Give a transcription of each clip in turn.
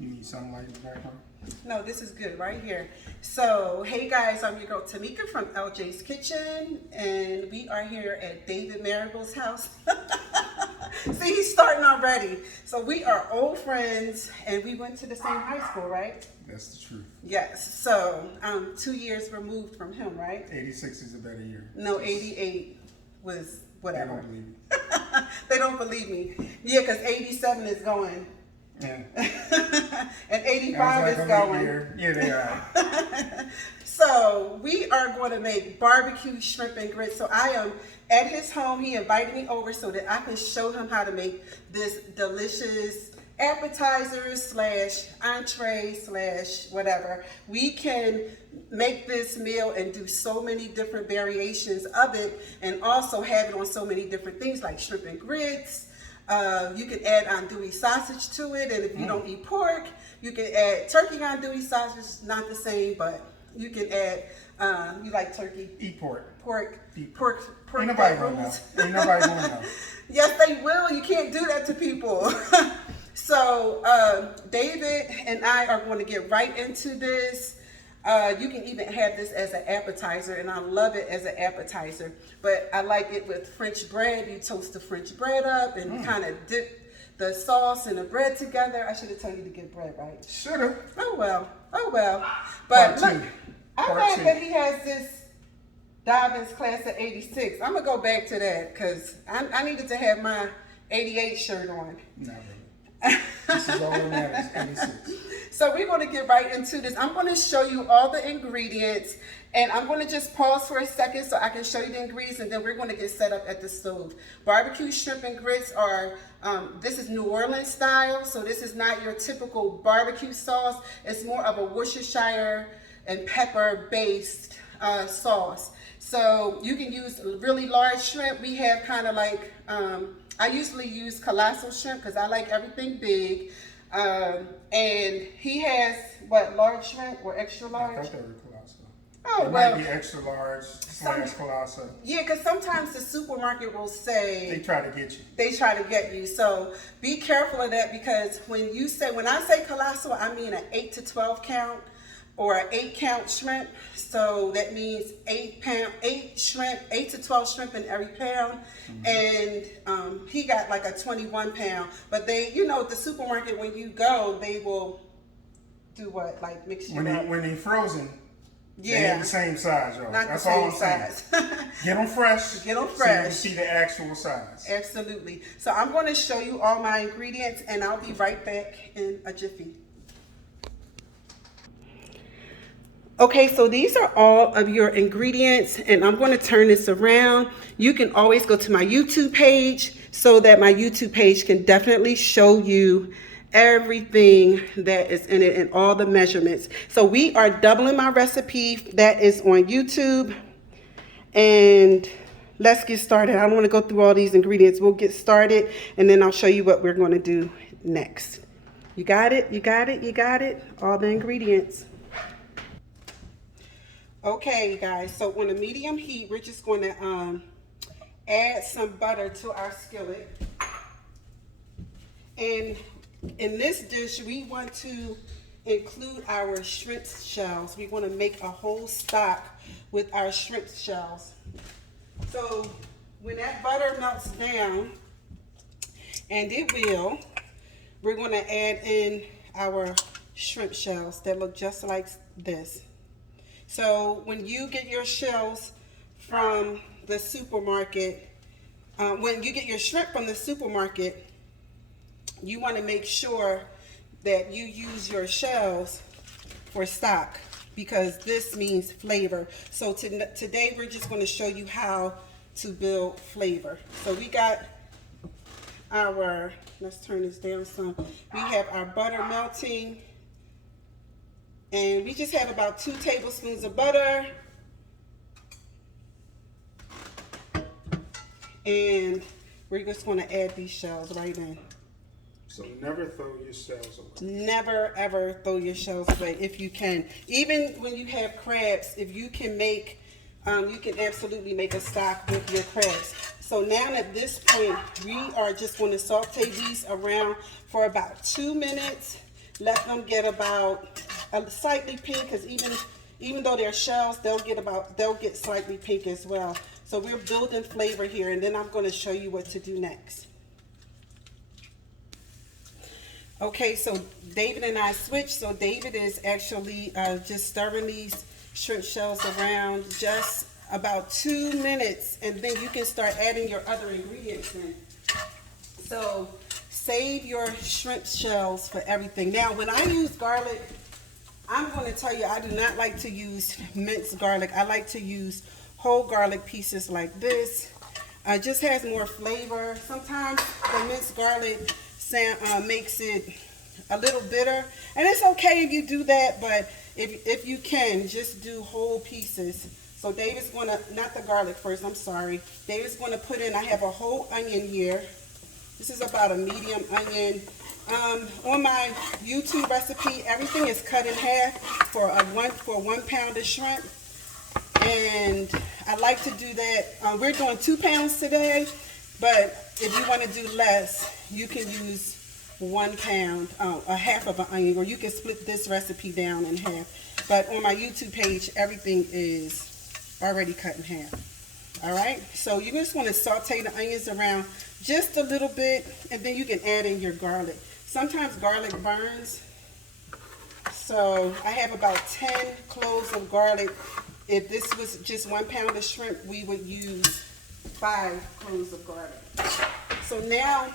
You need something like in the background? No, this is good right here. So, hey guys, I'm your girl Tamika from LJ's Kitchen, and we are here at David Marable's house. See, he's starting already. So we are old friends, and we went to the same high school, right? That's the truth. Yes. So, 2 years removed from him, right? 86 is a better year. No, 88 was whatever. They don't believe me. They don't believe me. Yeah, because 87 is going. Yeah. And 85 is going. Yeah, they are. So we are going to make barbecue shrimp and grits. So I am at his home. He invited me over so that I can show him how to make this delicious appetizer slash entree slash whatever. We can make this meal and do so many different variations of it, and also have it on so many different things like shrimp and grits. You can add andouille sausage to it, and if you don't eat pork, you can add turkey andouille sausage. Not the same, but you can add. You like turkey? Eat pork. Pork. Eat Pork. Ain't nobody gonna know. Ain't nobody gonna know. Yes, they will. You can't do that to people. So David and I are going to get right into this. You can even have this as an appetizer, and I love it as an appetizer. But I like it with French bread. You toast the French bread up and kind of dip the sauce and the bread together. I should have told you to get bread, right? Should have. Oh well. Oh well. But Part look, two. I'm glad that he has this Dobbins class of 86. I'm going to go back to that because I needed to have my 88 shirt on. Not really. This is all that matters, 86. So we're going to get right into this. I'm going to show you all the ingredients, and I'm going to just pause for a second so I can show you the ingredients, and then we're going to get set up at the stove. Barbecue shrimp and grits are, this is New Orleans style, so this is not your typical barbecue sauce. It's more of a Worcestershire and pepper based sauce. So you can use really large shrimp. We have kind of like, I usually use colossal shrimp because I like everything big. And he has, what, large shrimp or extra large? I thought they were colossal. Oh, it well. might be extra large / colossal. Yeah, because sometimes the supermarket will say. They try to get you. They try to get you. So be careful of that, because when I say colossal, I mean an 8 to 12 count. Or an 8 count shrimp, so that means 8 shrimp, 8 to 12 shrimp in every pound, and he got like a 21 pound. But they, the supermarket, when you go, they will do what, like mix you up. When they frozen, yeah, they ain't the same size, y'all. Not That's the all same I'm saying. size. Get them fresh. Get them fresh. So you can see the actual size. Absolutely. So I'm going to show you all my ingredients, and I'll be right back in a jiffy. Okay, so these are all of your ingredients, and I'm going to turn this around. You can always go to my YouTube page so that my YouTube page can definitely show you everything that is in it and all the measurements. So we are doubling my recipe that is on YouTube, and let's get started. I don't want to go through all these ingredients. We'll get started, and then I'll show you what we're going to do next. You got it? You got it? You got it? All the ingredients. Okay, guys, so on a medium heat, we're just going to add some butter to our skillet. And in this dish, we want to include our shrimp shells. We want to make a whole stock with our shrimp shells. So when that butter melts down, and it will, we're going to add in our shrimp shells that look just like this. So when you get your shells from the supermarket, when you get your shrimp from the supermarket, you want to make sure that you use your shells for stock, because this means flavor. So today we're just going to show you how to build flavor. So we got our, let's turn this down some. We have our butter melting. And we just have about 2 tablespoons of butter. And we're just going to add these shells right in. So never throw your shells away. Never, ever throw your shells away if you can. Even when you have crabs, if you can make, you can absolutely make a stock with your crabs. So now at this point, we are just going to saute these around for about 2 minutes. Let them get about slightly pink, because even though they're shells, they'll get slightly pink as well. So we're building flavor here, and then I'm going to show you what to do next. Okay, so David and I switched. So David is actually just stirring these shrimp shells around just about 2 minutes, and then you can start adding your other ingredients in. So save your shrimp shells for everything. Now, when I use garlic, I'm going to tell you, I do not like to use minced garlic. I like to use whole garlic pieces like this. It just has more flavor. Sometimes the minced garlic makes it a little bitter, and it's okay if you do that, but if you can, just do whole pieces. So David's going to, not the garlic first, I'm sorry. David's going to put in, I have a whole onion here. This is about a medium onion. On my YouTube recipe, everything is cut in half for 1 pound of shrimp. And I like to do that. We're doing 2 pounds today, but if you want to do less, you can use 1 pound, a half of an onion, or you can split this recipe down in half. But on my YouTube page, everything is already cut in half. All right, so you just want to saute the onions around just a little bit, and then you can add in your garlic. Sometimes garlic burns, so I have about 10 cloves of garlic. If this was just 1 pound of shrimp, we would use 5 cloves of garlic. So now,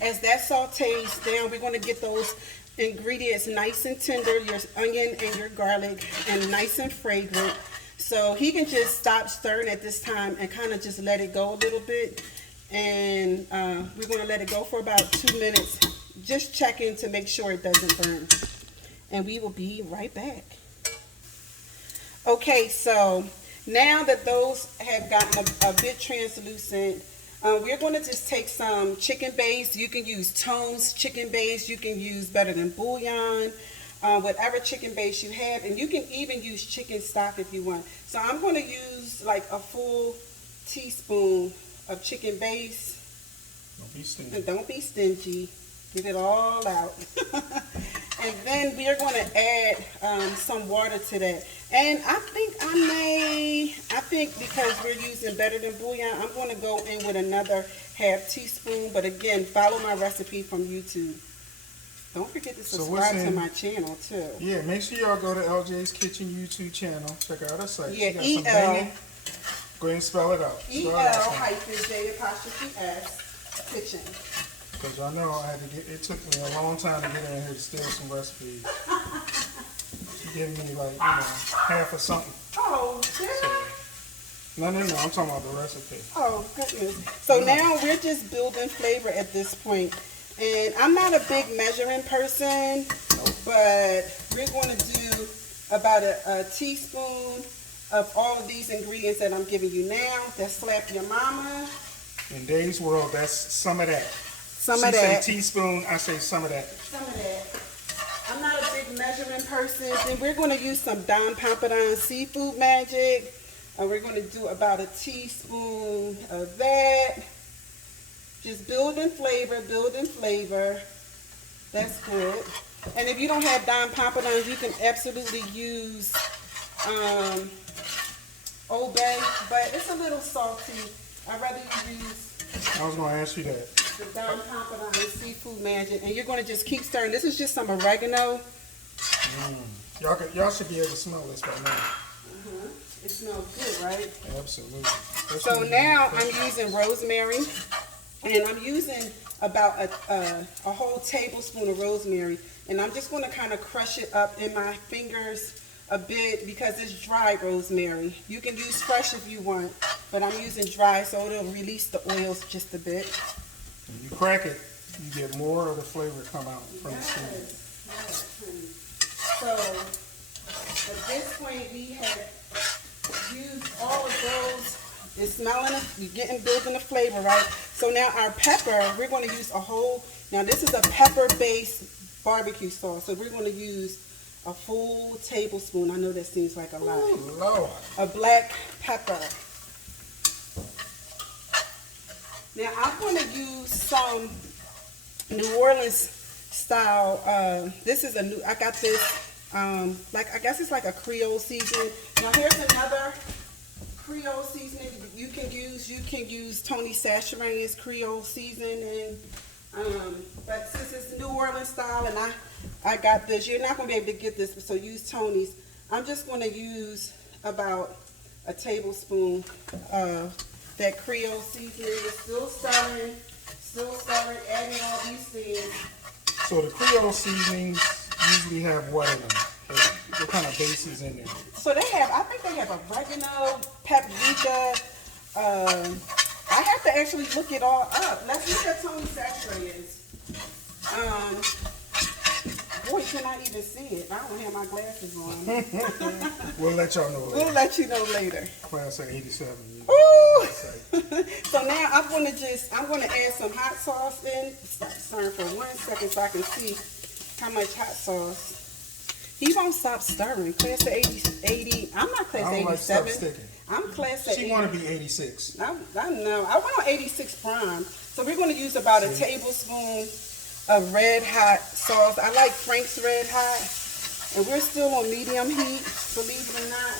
as that sautés down, we're going to get those ingredients nice and tender, your onion and your garlic, and nice and fragrant. So he can just stop stirring at this time and kind of just let it go a little bit. And we're going to let it go for about 2 minutes. Just checking to make sure it doesn't burn. And we will be right back. Okay, so now that those have gotten a bit translucent, we're going to just take some chicken base. You can use Tone's chicken base. You can use Better Than Bouillon. Whatever chicken base you have, and you can even use chicken stock if you want. So I'm going to use like a full teaspoon of chicken base. Don't be stingy. And don't be stingy. Get it all out. And then we are going to add some water to that. And I think because we're using Better Than Bouillon, I'm going to go in with another half teaspoon. But again, follow my recipe from YouTube. Don't forget to subscribe to my channel too. Yeah, make sure y'all go to LJ's Kitchen YouTube channel. Check out her site. Yeah, she got some banging. Go ahead and spell it out. EL-J'' Kitchen. Because I know it took me a long time to get in here to steal some recipes. She gave me like, half of something. Oh, yeah. No, I'm talking about the recipe. Oh, goodness. So now we're just building flavor at this point. And I'm not a big measuring person, but we're going to do about a teaspoon of all of these ingredients that I'm giving you now. That's slap your mama. In Dave's world, that's some of that. Some of that. She say teaspoon, I say some of that. Some of that. I'm not a big measuring person. Then we're going to use some Don Pampadon Seafood Magic. And we're going to do about a teaspoon of that. Just building flavor, building flavor. That's good. And if you don't have Don Pampadons, you can absolutely use Old Bay, but it's a little salty. I'd rather you use I was going to ask you that. the Don Pampadon Seafood Magic. And you're going to just keep stirring. This is just some oregano. Y'all should be able to smell this right now. It smells good, right? Absolutely. So now I'm using rosemary. And I'm using about a whole tablespoon of rosemary. And I'm just going to kind of crush it up in my fingers a bit because it's dry rosemary. You can use fresh if you want, but I'm using dry so it'll release the oils just a bit. When you crack it, you get more of the flavor come out from the skin. Yes, honey. So at this point we have used all of those. It's smelling, you're building the flavor, right? So now our pepper, we're going to use a whole, now this is a pepper-based barbecue sauce. So we're going to use a full tablespoon. I know that seems like a lot. Ooh, Lord. A black pepper. Now I'm going to use some New Orleans Style. This is a new, I got this, like, I guess it's like a Creole seasoning. Now here's another Creole seasoning you can use. You can use Tony Chachere's Creole seasoning. But since it's New Orleans style and I got this, you're not going to be able to get this, so use Tony's. I'm just going to use about a tablespoon of that Creole seasoning. It's still stirring, adding all these things. So the Creole seasonings usually have what in them? What kind of base is in there? So they have, I think they have oregano, paprika. I have to actually look it all up. Let's look at Tony Chachere's. Boy, can I even see it? I don't have my glasses on. We'll let y'all know later. We'll let you know later. Class of 87. Ooh! So now I'm gonna add some hot sauce in. Stop stirring for 1 second so I can see how much hot sauce. He won't stop stirring. Class of 80. I'm not class of 87. I don't like stuff sticking. I'm class of 80. She want to be 86. I know. I went on 86 prime. So we're going to use about a tablespoon of red hot sauce. I like Frank's red hot. And we're still on medium heat, believe it or not.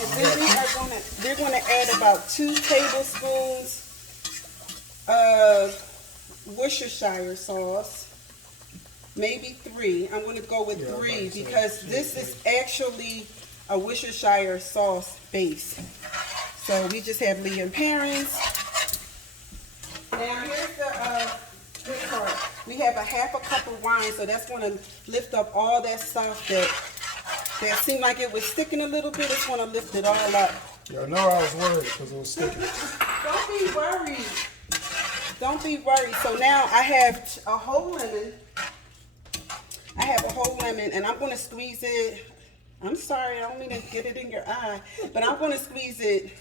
And then we're going to add about 2 tablespoons of Worcestershire sauce. Maybe 3. I'm going to go with 3 because this is actually a Worcestershire sauce base. So we just have Lee and Perrins. Now here's the good part. We have a half a cup of wine, so that's going to lift up all that stuff that seemed like it was sticking a little bit. It's going to lift it all up. Y'all know I was worried because it was sticking. Don't be worried. Don't be worried. So now I have a whole lemon. And I'm going to squeeze it. I'm sorry, I don't mean to get it in your eye, but I'm going to squeeze it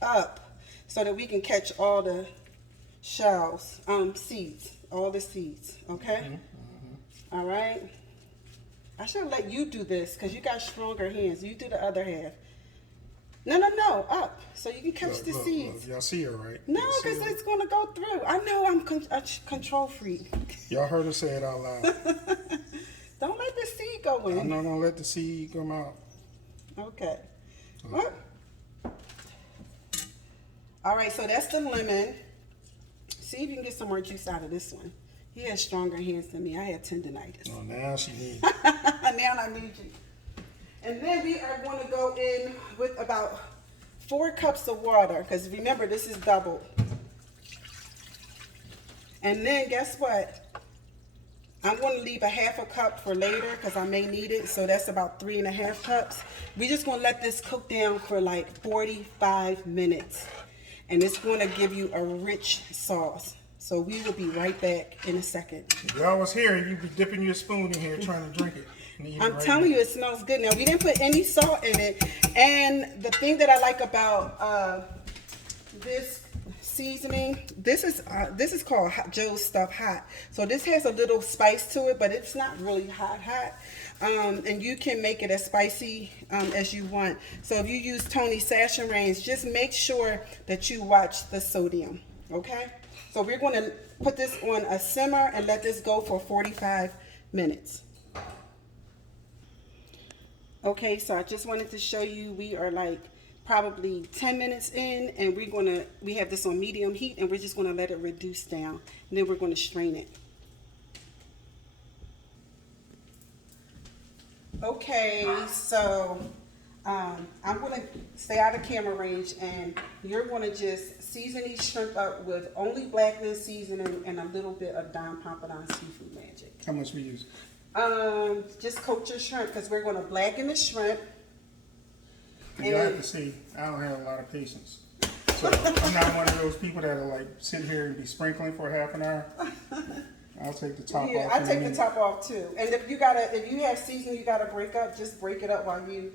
up so that we can catch all the shells, seeds, all the seeds, okay? All right? I should let you do this because you got stronger hands. You do the other half. No, up, so you can catch the seeds. Look, y'all see her, right? No, because it's going to go through. I know I'm a control freak. Y'all heard her say it out loud. Don't let the seed go in. I'm not going to let the seed come out. Okay. What? All right, so that's the lemon. See if you can get some more juice out of this one. He has stronger hands than me. I have tendinitis. Oh, now she needs Now I need you. And then we are going to go in with about 4 cups of water, because remember, this is doubled. And then guess what? I'm going to leave a half a cup for later because I may need it. So that's about 3.5 cups. We're just going to let this cook down for like 45 minutes. And it's going to give you a rich sauce. So we will be right back in a second. If y'all was here, you'd be dipping your spoon in here trying to drink it. I'm telling you, it smells good. Now, we didn't put any salt in it. And the thing that I like about this seasoning, this is called Joe's Stuff Hot. So this has a little spice to it, but it's not really hot. And you can make it as spicy as you want. So if you use Tony Chachere's, just make sure that you watch the sodium, okay? So we're going to put this on a simmer and let this go for 45 minutes. Okay, so I just wanted to show you, we are like probably 10 minutes in, and we have this on medium heat, and we're just going to let it reduce down, and then we're going to strain it. Okay, so I'm going to stay out of camera range, and you're going to just season these shrimp up with only blackness seasoning and a little bit of Dom Pompadour seafood magic. How much we use? Just coat your shrimp because we're going to blacken the shrimp. You have to see, I don't have a lot of patience. So I'm not one of those people that are like sit here and be sprinkling for half an hour. I'll take the top off. Yeah, I take the top off too. And if you have seasoning you gotta break up, just break it up while you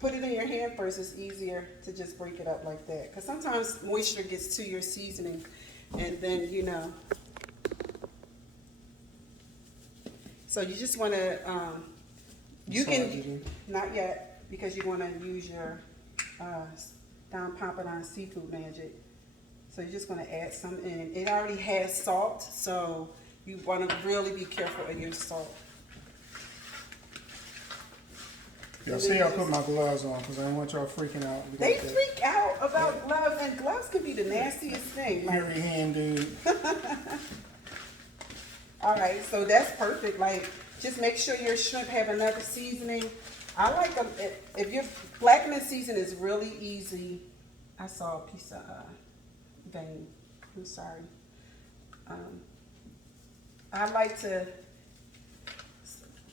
put it in your hand first. It's easier to just break it up like that. Because sometimes moisture gets to your seasoning, and then So you just want to, not yet, because you want to use your Dom Pompadour seafood magic. So you're just gonna add some in. It already has salt, so you wanna really be careful of your salt. Y'all see I put my gloves on because I don't want y'all freaking out. We They got that freak out about gloves, and gloves can be the nastiest thing. Like, hairy hand dude. all right, so that's perfect. Like, just make sure your shrimp have enough seasoning. I like them. If your blackening season is really easy. I saw a piece of vein. I'm sorry. I like to.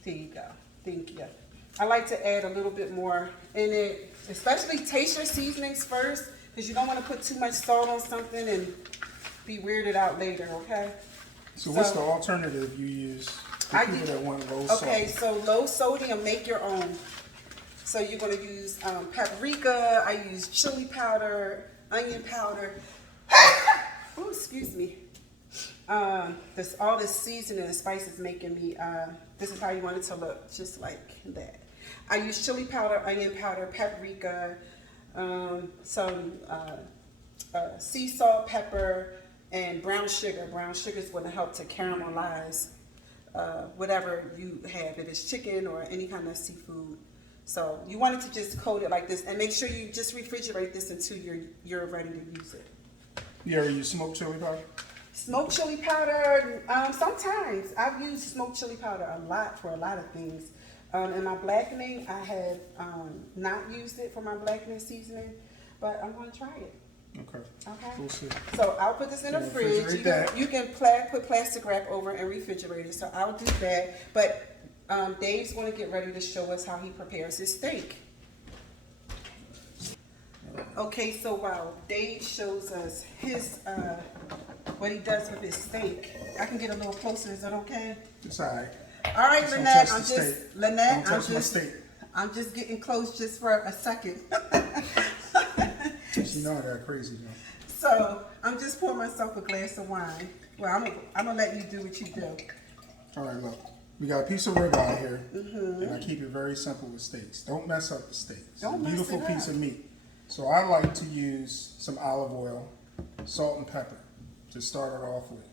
There you go. Thank you. I like to add a little bit more in it, especially taste your seasonings first, because you don't want to put too much salt on something and be weirded out later, okay? So what's the alternative you use for people that want low salt? Okay, so low sodium, make your own. So you're going to use paprika, I use chili powder, onion powder. Oh, excuse me. All this seasoning and spices making me, this is how you want it to look, just like that. I use chili powder, onion powder, paprika, some sea salt, pepper, and brown sugar. Brown sugar is going to help to caramelize whatever you have. If it's chicken or any kind of seafood. So you want it to just coat it like this, and make sure you just refrigerate this until you're ready to use it. You ever use smoked chili powder? Smoked chili powder, sometimes. I've used smoked chili powder a lot for a lot of things. In my blackening, I have not used it for my blackening seasoning, but I'm going to try it. Okay. Okay. We'll see. So I'll put this in the Yeah, fridge. refrigerate You can put plastic wrap over and refrigerate it. So I'll do that. But Dave's going to get ready to show us how he prepares his steak. Okay, so while Dave shows us his what he does with his steak, I can get a little closer. Is that okay? It's all right. All right, Just don't Lynette. touch the steak. Don't touch my steak. I'm just getting close just for a second. You know I got crazy though. So I'm just pouring myself a glass of wine. Well, I'm gonna let you do what you do. All right, look. We got a piece of ribeye here, and I keep it very simple with steaks. Don't mess up the steak. It's a beautiful piece of meat. So I like to use some olive oil, salt and pepper to start it off with.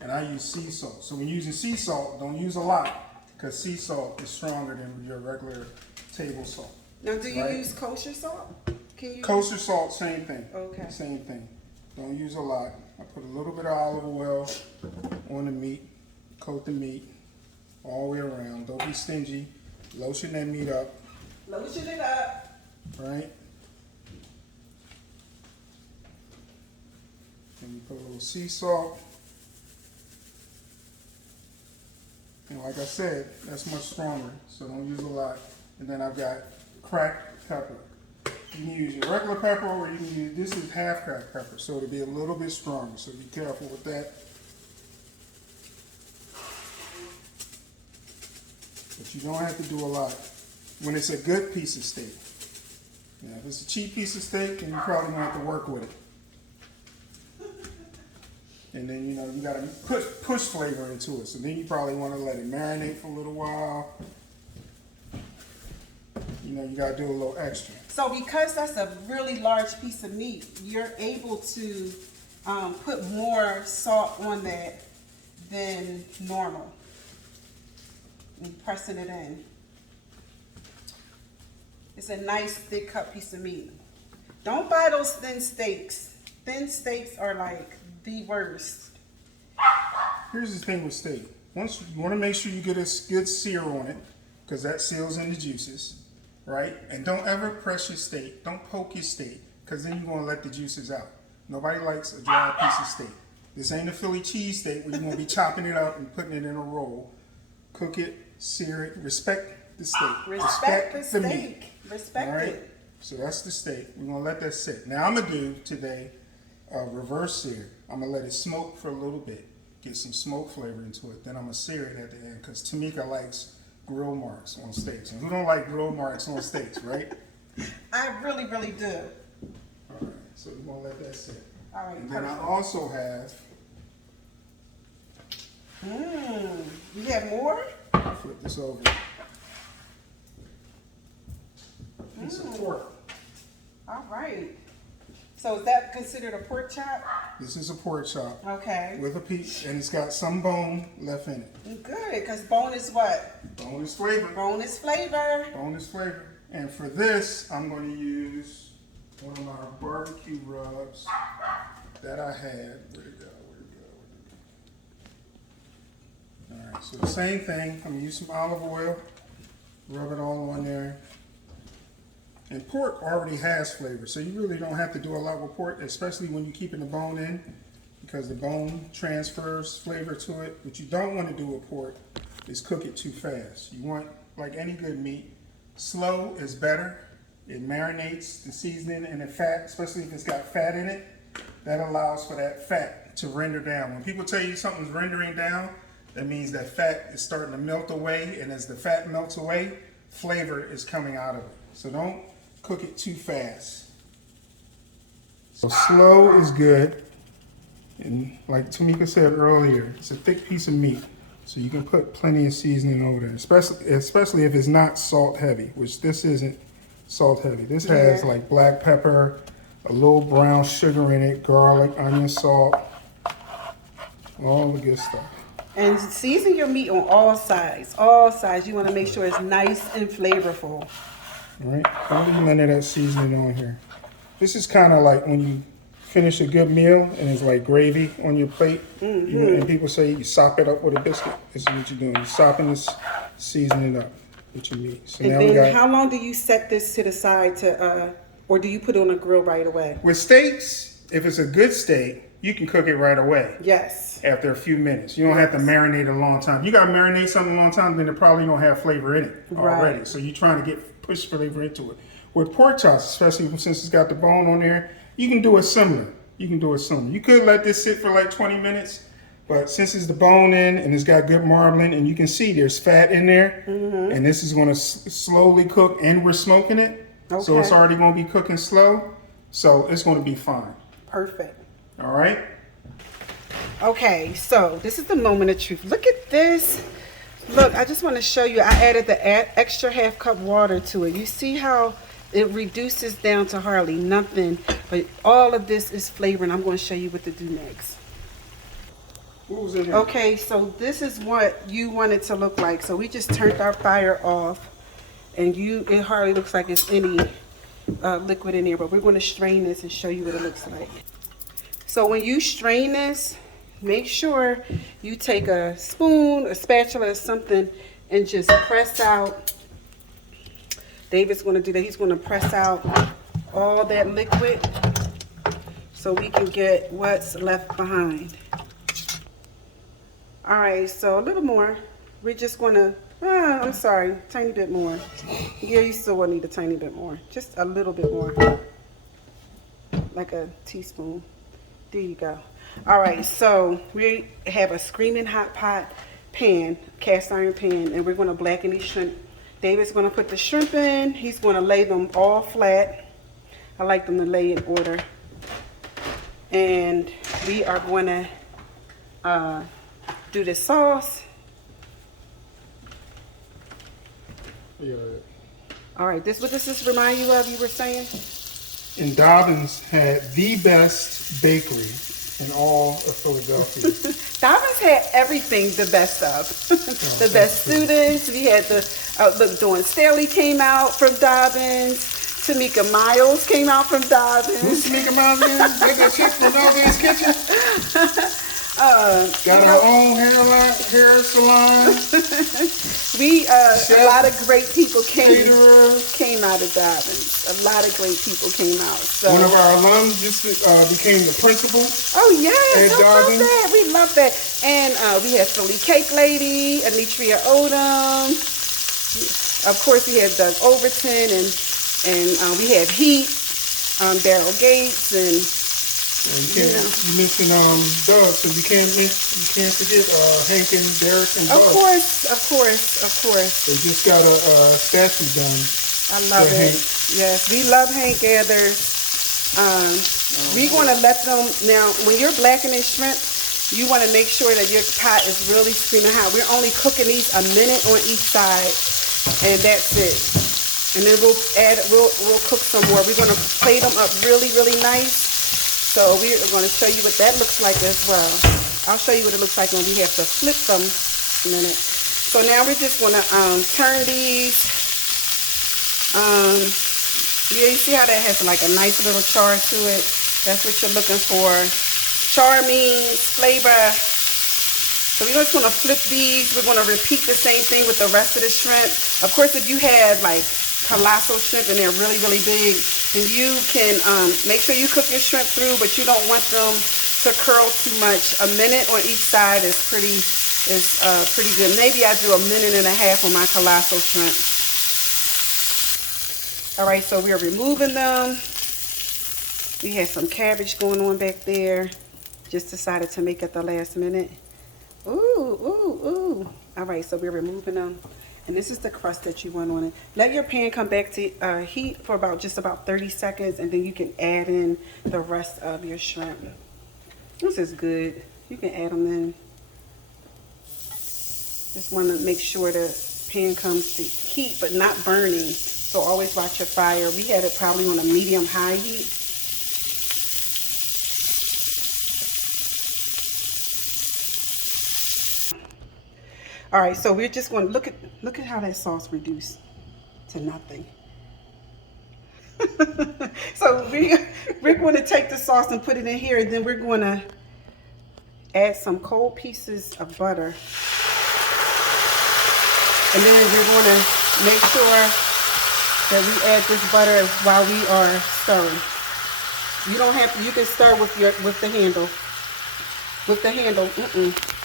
And I use sea salt. So when using sea salt, don't use a lot, because sea salt is stronger than your regular table salt. Now, do you use kosher salt? Kosher salt, same thing. Okay. Same thing. Don't use a lot. I put a little bit of olive oil on the meat, coat the meat all the way around. Don't be stingy. Lotion that meat up. Lotion it up. Right? And you put a little sea salt. And like I said, that's much stronger, so don't use a lot. And then I've got cracked pepper. You can use your regular pepper, or you can use, this is half cracked pepper, so it'll be a little bit stronger, so be careful with that. But you don't have to do a lot when it's a good piece of steak. Now, if it's a cheap piece of steak, then you probably don't have to work with it. And then, you know, you gotta push flavor into it. So then you probably wanna let it marinate for a little while. You know, you gotta do a little extra. So because that's a really large piece of meat, you're able to put more salt on that than normal. And pressing it in. It's a nice thick cut piece of meat. Don't buy those thin steaks. Thin steaks are like the worst. Here's the thing with steak. Once you want to make sure you get a good sear on it, because that seals in the juices, right? And don't ever press your steak. Don't poke your steak, because then you're going to let the juices out. Nobody likes a dry piece of steak. This ain't a Philly cheesesteak where you're going to be chopping it up and putting it in a roll. Cook it, sear it, respect the steak. Respect the steak. steak. Respect it. So that's the steak. We're going to let that sit. Now I'm going to do today a reverse sear. I'm going to let it smoke for a little bit. Get some smoke flavor into it. Then I'm going to sear it at the end, because Tamika likes grill marks on steaks. And who don't like grill marks on steaks, right? I really, really do. All right. So we're going to let that sit. All right. And then I also have... You have more? Flip this over. Piece of pork. All right. So is that considered a pork chop? This is a pork chop. Okay. With a piece, and it's got some bone left in it. Good, because bone is what? Bone is flavor. Bone is flavor. Bone is flavor. And for this, I'm going to use one of my barbecue rubs that I had. Where'd it go? All right, so the same thing. I'm going to use some olive oil, rub it all on there. And pork already has flavor, so you really don't have to do a lot with pork, especially when you're keeping the bone in, because the bone transfers flavor to it. What you don't want to do with pork is cook it too fast. You want, like any good meat, slow is better. It marinates the seasoning and the fat, especially if it's got fat in it. That allows for that fat to render down. When people tell you something's rendering down, that means that fat is starting to melt away, and as the fat melts away, flavor is coming out of it. So don't cook it too fast. So slow is good. And like Tamika said earlier, it's a thick piece of meat. So you can put plenty of seasoning over there, especially if it's not salt heavy, which this isn't salt heavy. This has like black pepper, a little brown sugar in it, garlic, onion, salt, all the good stuff. And season your meat on all sides. All sides. You want to make sure it's nice and flavorful. All right, don't leave none of that seasoning on here. This is kind of like when you finish a good meal and it's like gravy on your plate. You know, and people say you sop it up with a biscuit. This is what you're doing. You're sopping this seasoning up with your meat. So And now then how long do you set this to the side to, or do you put it on a grill right away? with steaks, if it's a good steak, you can cook it right away. Yes. After a few minutes. You don't have to marinate a long time. You got to marinate something a long time, then it probably don't have flavor in it already. Right. So you're trying to push flavor into it. With pork chops, especially since it's got the bone on there, you can do it similar. You could let this sit for like 20 minutes, but since it's the bone in and it's got good marbling, and you can see there's fat in there, and this is going to slowly cook, and we're smoking it. Okay. So it's already going to be cooking slow. So it's going to be fine. Perfect. All right? Okay, so this is the moment of truth. Look at this. Look, I just want to show you, I added the extra half cup water to it. You see how it reduces down to hardly nothing, but all of this is flavor, and I'm going to show you what to do next. What was it? Okay, so this is what you want it to look like. So we just turned our fire off, and it hardly looks like it's any liquid in there, but we're going to strain this and show you what it looks like. So when you strain this, make sure you take a spoon, a spatula, or something, and just press out. David's going to do that. He's going to press out all that liquid so we can get what's left behind. All right, so a little more. We're just going to, I'm sorry, tiny bit more. Yeah, you still will need a tiny bit more. Just a little bit more. Like a teaspoon. There you go. All right, so we have a screaming hot pot pan, cast iron pan, and we're going to blacken these shrimp. David's going to put the shrimp in. He's going to lay them all flat. I like them to lay in order. And we are going to do the sauce. Yeah. All right, what does this remind you of, you were saying? And Dobbins had the best bakery in all of Philadelphia. Dobbins had everything the best of. The best students. We had look, Dawn Staley came out from Dobbins. Tamika Miles came out from Dobbins. Who's Tamika Miles again? They got chick from Dobbins Kitchen. Got our own hair salon. A lot of great people came out of Dobbins. A lot of great people came out. So. One of our alums just became the principal. Oh yes, at Dobbins. Love that. We love that. And we had Philly Cake Lady, Anitria Odom. Of course, we had Doug Overton, and we had Heat, Daryl Gates, and. You mentioned Doug, so you can't forget Hank and Derek and Doug. Of course. They just got a statue done. I love it. Hank. Yes, we love Hank Gathers. We're going to let them, now when you're blackening shrimp, you want to make sure that your pot is really screaming hot. We're only cooking these a minute on each side, and that's it. And then we'll cook some more. We're going to plate them up really, really nice So we're going to show you what that looks like as well. I'll show you what it looks like when we have to flip them in a minute. So now we're just going to turn these. Yeah, you see how that has like a nice little char to it? That's what you're looking for. Char means flavor. So we're just going to flip these. We're going to repeat the same thing with the rest of the shrimp. Of course, if you have like colossal shrimp and they're really, really big, then you can make sure you cook your shrimp through, but you don't want them to curl too much. A minute on each side is pretty good. Maybe I do a minute and a half on my colossal shrimp. All right, so we're removing them. We had some cabbage going on back there. Just decided to make it the last minute. Ooh, ooh, ooh. All right, so we're removing them. And this is the crust that you want on it. Let your pan come back to heat for just about 30 seconds, and then you can add in the rest of your shrimp. This is good. You can add them in. Just want to make sure the pan comes to heat, but not burning. So always watch your fire. We had it probably on a medium-high heat. All right, so we're just going to look at how that sauce reduced to nothing. So we're going to take the sauce and put it in here, and then we're going to add some cold pieces of butter. And then we're going to make sure that we add this butter while we are stirring. You don't have to, you can stir with the handle. With the handle,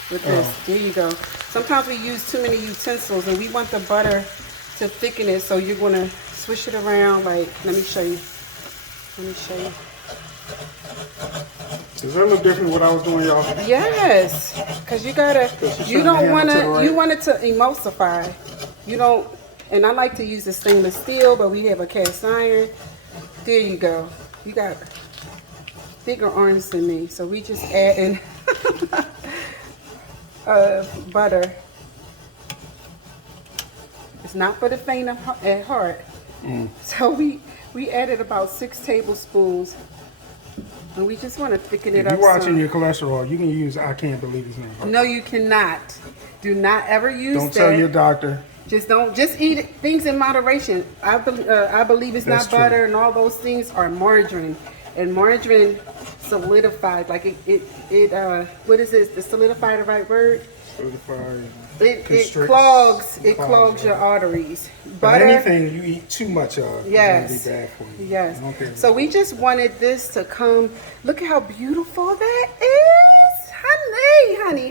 with this. There you go. Sometimes we use too many utensils and we want the butter to thicken it, so you're going to swish it around like, let me show you. Let me show you. Does that look different than what I was doing, y'all? Yes, because you gotta, you don't want to, you want it to emulsify. You don't, and I like to use the stainless steel, but we have a cast iron. There you go. You got bigger arms than me, so we just add in butter. It's not for the faint at heart. So we added about 6 tablespoons, and we just want to thicken it up. If you're watching your cholesterol, you can use I can't believe his name. No, you cannot. Do not ever use that. Don't tell your doctor. Just eat things in moderation. I believe it's not butter, and all those things are margarine, and margarine solidified, like it what is this? The solidify the right word? Solidified. It clogs your arteries. But anything you eat too much of is going to be bad for you. Yes. So we just wanted this to come. Look at how beautiful that is.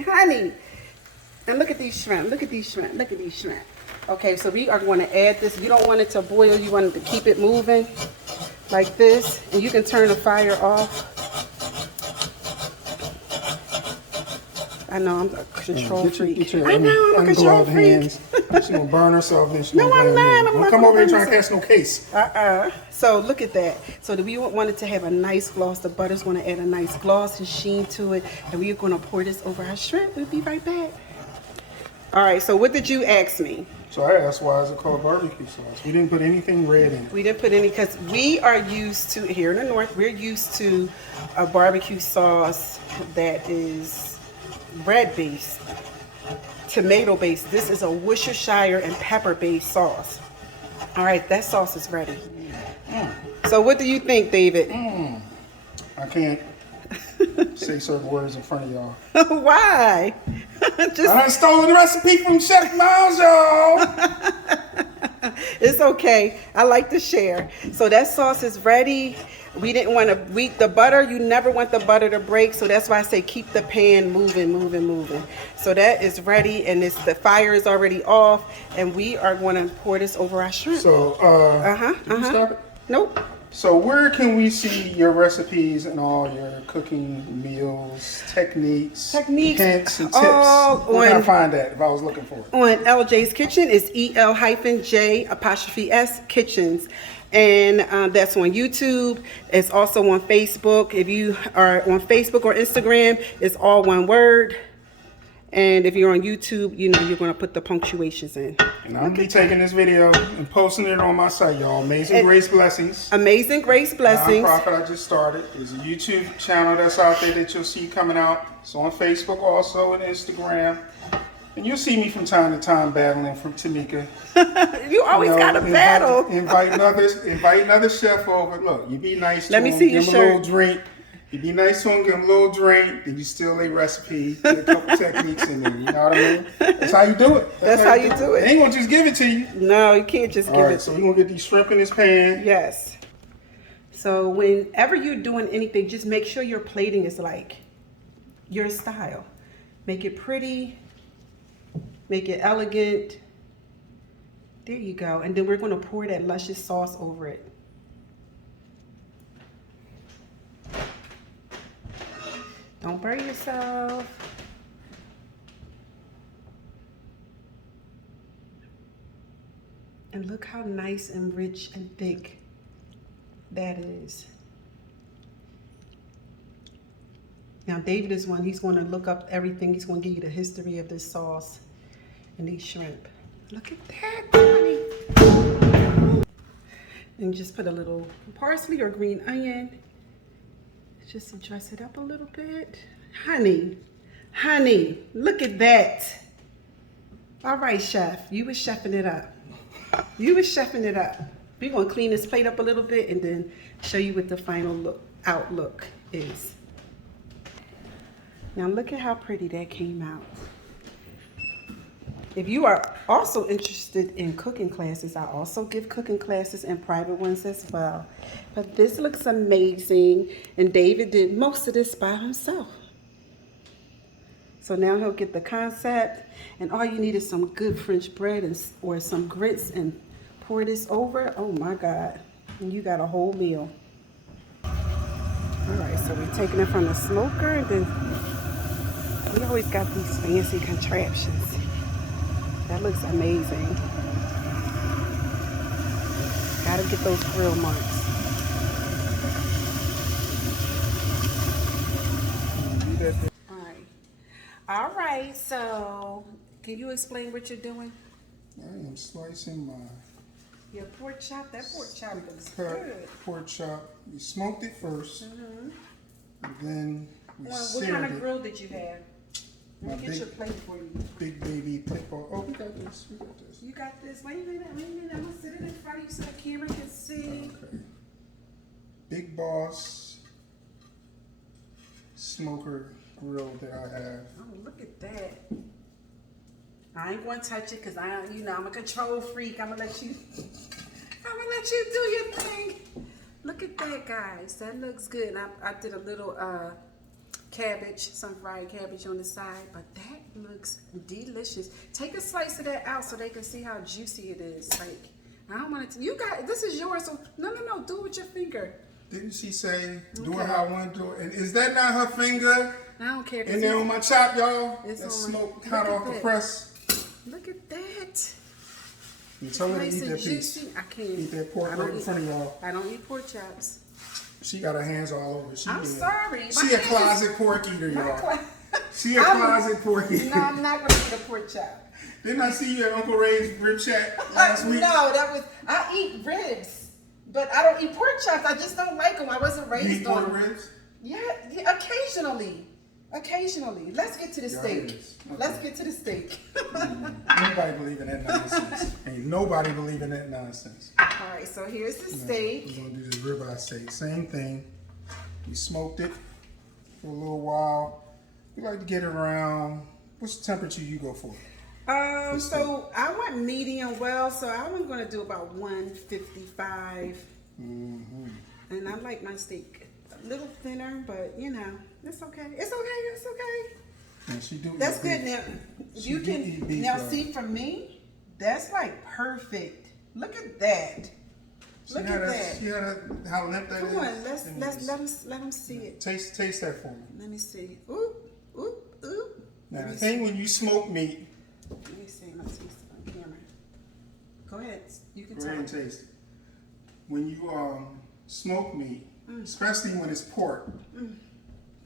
Honey. And look at these shrimp. Look at these shrimp. Look at these shrimp. Okay, so we are going to add this. You don't want it to boil. You want it to keep it moving like this. And you can turn the fire off. I know, I'm a control freak. I know, I'm a control freak. She's going to burn herself. And no, I'm not. I'm not come over here trying to catch no case. So look at that. So we want it to have a nice gloss. The butter's going to add a nice gloss and sheen to it. And we're going to pour this over our shrimp. We'll be right back. All right, so what did you ask me? So I asked, why is it called barbecue sauce? We didn't put anything red in it. We didn't put any, because we are used to, here in the North, we're used to a barbecue sauce that is red-based, tomato-based. This is a Worcestershire and pepper-based sauce. All right, that sauce is ready. So what do you think, David? I can't say certain words in front of y'all. Why? I done stolen the recipe from Chef Miles, y'all. It's okay. I like to share. So that sauce is ready. We didn't want to, the butter, you never want the butter to break. So that's why I say keep the pan moving. So that is ready, and the fire is already off, and we are going to pour this over our shrimp. So, did you stop it? Nope. So where can we see your recipes and all your cooking meals, techniques, hints, and tips? Where can I find that if I was looking for it? On LJ's Kitchen, it's EL-J''S Kitchens. And that's on YouTube. It's also on Facebook. If you are on Facebook or Instagram, it's all one word. And if you're on YouTube, you know you're going to put the punctuations in. And I'll be taking this video and posting it on my site, y'all. Amazing Grace Blessings. Amazing Grace Blessings. Nonprofit I just started. There's a YouTube channel that's out there that you'll see coming out. It's on Facebook also and Instagram. And you'll see me from time to time battling from Tamika. You always got to battle. Invite another chef over. Look, you be nice to Let me him, see your give him a little shirt. drink. You be nice to him, give him a little drink, then you steal a recipe, get a couple techniques in there. You know what I mean? That's how you do it. That's how you do it. They ain't gonna just give it to you. No, you can't just give All right, it. so we're gonna get these shrimp in this pan. Yes. So whenever you're doing anything, just make sure your plating is like your style. Make it pretty. Make it elegant. There you go. And then we're going to pour that luscious sauce over it. Don't burn yourself. And look how nice and rich and thick that is. Now David is one, he's going to look up everything. He's going to give you the history of this sauce and these shrimp. Look at that, honey. And just put a little parsley or green onion. Just to dress it up a little bit. Honey, look at that. All right, chef, you was chefing it up. You was chefing it up. We're going to clean this plate up a little bit and then show you what the final outlook is. Now look at how pretty that came out. If you are also interested in cooking classes, I also give cooking classes and private ones as well. But this looks amazing, and David did most of this by himself. So now he'll get the concept, and all you need is some good French bread or some grits, and pour this over. Oh my God, and you got a whole meal. All right, so we're taking it from the smoker, and then we always got these fancy contraptions. That looks amazing. Gotta get those grill marks. All right, so can you explain what you're doing? I am slicing my Your pork chop, that pork chop looks cut good. pork chop. We smoked it first, and then we Well, what seared kind of it. grill did you have? My Let me get your plate for you. Big baby pitbull. Oh, we got this. We got this. You got this. Wait a minute. I'm gonna sit it in front of you so the camera can see. Okay. Big Boss smoker grill that I have. Oh, look at that. I ain't gonna touch it because I'm a control freak. I'm gonna let you do your thing. Look at that, guys. That looks good. I did a little cabbage, some fried cabbage on the side, but that looks delicious. Take a slice of that out so they can see how juicy it is. Like, I don't want it to, this is yours, so no, do it with your finger. Didn't she say do Okay. it how I want to do it? And is that not her finger I don't care. in there on my chop, y'all? It's That on. smoke Look hot at off the that. press. Look at that. You tell her to Nice eat and that piece. juicy. I can't. Eat that pork right in front of y'all. I don't eat pork chops. She got her hands all over. I'm sorry. She My a hands- closet pork eater, y'all. cla- She a closet pork eater. No, I'm not gonna eat a pork chop. Didn't I see you at Uncle Ray's rib shack last week? No, I eat ribs, but I don't eat pork chops. I just don't like them. I wasn't You raised eat on pork them. ribs? Yeah, occasionally. Let's get to the Yeah, steak. it is. Okay. Let's get to the steak. Nobody believe in that nonsense. Ain't nobody believe in that nonsense. All right, so here's the We're steak. gonna do this ribeye steak. Same thing. We smoked it for a little while. We like to get it around. What's the temperature you go for? So I want medium well, so I'm gonna do about 155. Mm-hmm. And I like my steak a little thinner, but it's okay. It's okay. And she do. That's eat good. beef. Now She you do can eat beef, now though. see for me, that's like perfect. Look at that. Look at that. See how limp that Come is? on, let them see it. Taste that for me. Let me see. Oop. Now Let the me thing when you smoke meat, Let me see. Let's see on camera. Go ahead. You can go ahead and tell. taste it. When you smoke meat, especially when it's pork,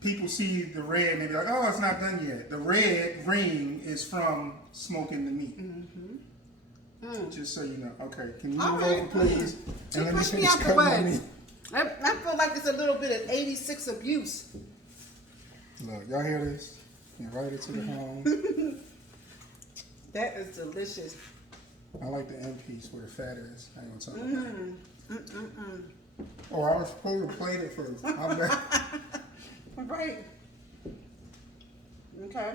people see the red and they be like, oh, it's not done yet. The red ring is from smoking the meat. Just so you know. Okay, can you move over, please? And let me Push me finish out the cutting my way. meat. I feel like it's a little bit of 86 abuse. Look, y'all hear this? Invite it to the home. That is delicious. I like the end piece where the fat is. I ain't gonna talk about it. Oh, I was supposed to plate it first. My bad. Right. Okay.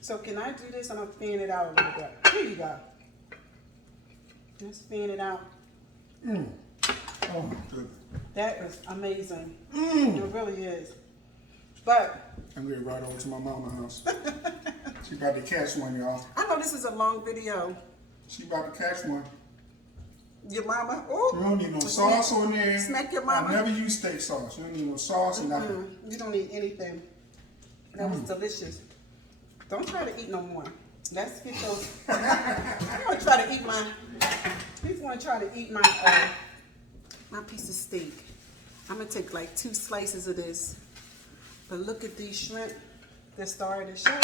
So can I do this? I'm gonna fan it out a little bit. Here you go. Just fan it out. Oh my goodness. That is amazing. It really is. But I'm getting right over to my mama's house. She about to catch one, y'all. I know this is a long video. She about to catch one. Your mama, You oh, don't need no sauce on there. Smack your mama. I never use steak sauce. You don't need no sauce or nothing. you don't need anything. That was delicious. Don't try to eat no more. Let's get those. I'm gonna try to eat my. He's gonna try to eat my piece of steak. I'm gonna take like 2 slices of this. But look at these shrimp, the star of the show.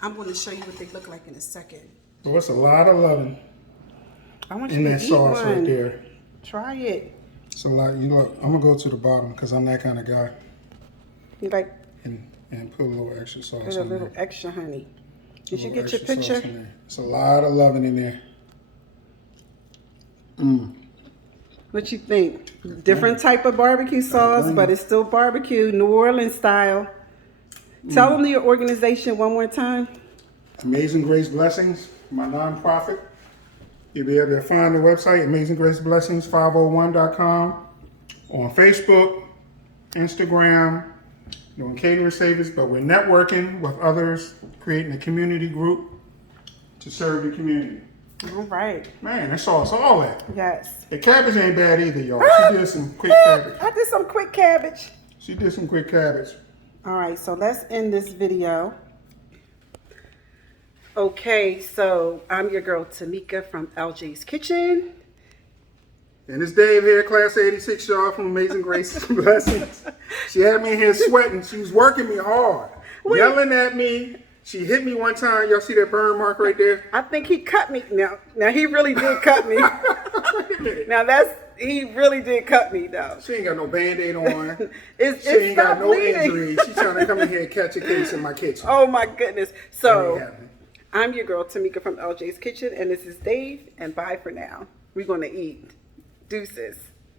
I'm gonna show you what they look like in a second. So it's a lot of loving I want in that sauce right there. Try it. It's a lot. You look, I'm gonna go to the bottom because I'm that kind of guy, You like and put a little extra sauce put a on little there. extra honey. Did you Little get your extra sauce picture? in there. It's a lot of loving in there. What you think? Different type of barbecue sauce, but it's still barbecue, New Orleans style. Tell them your organization one more time. Amazing Grace Blessings, my nonprofit. You'll be able to find the website, Amazing Grace Blessings 501.com, on Facebook, Instagram, doing catering service, but we're networking with others, creating a community group to serve the community. All right. Man, that sauce, all that. Yes. The cabbage ain't bad either, y'all. She did some quick cabbage. I did some quick cabbage. She did some quick cabbage. All right, so let's end this video. Okay, so I'm your girl Tamika from LJ's Kitchen. And it's Dave here, class 86, y'all, from Amazing Grace Blessings. She had me in here sweating. She was working me hard, yelling at me. She hit me one time. Y'all see that burn mark right there? I think he cut me. Now he really did cut me. He really did cut me though. She ain't got no Band-Aid on. She It ain't got stopped no bleeding. injury. She's trying to come in here and catch a case in my kitchen. Oh my goodness. That ain't So happening. I'm your girl Tamika from LJ's Kitchen, and this is Dave, and bye for now. We're gonna eat. Deuces.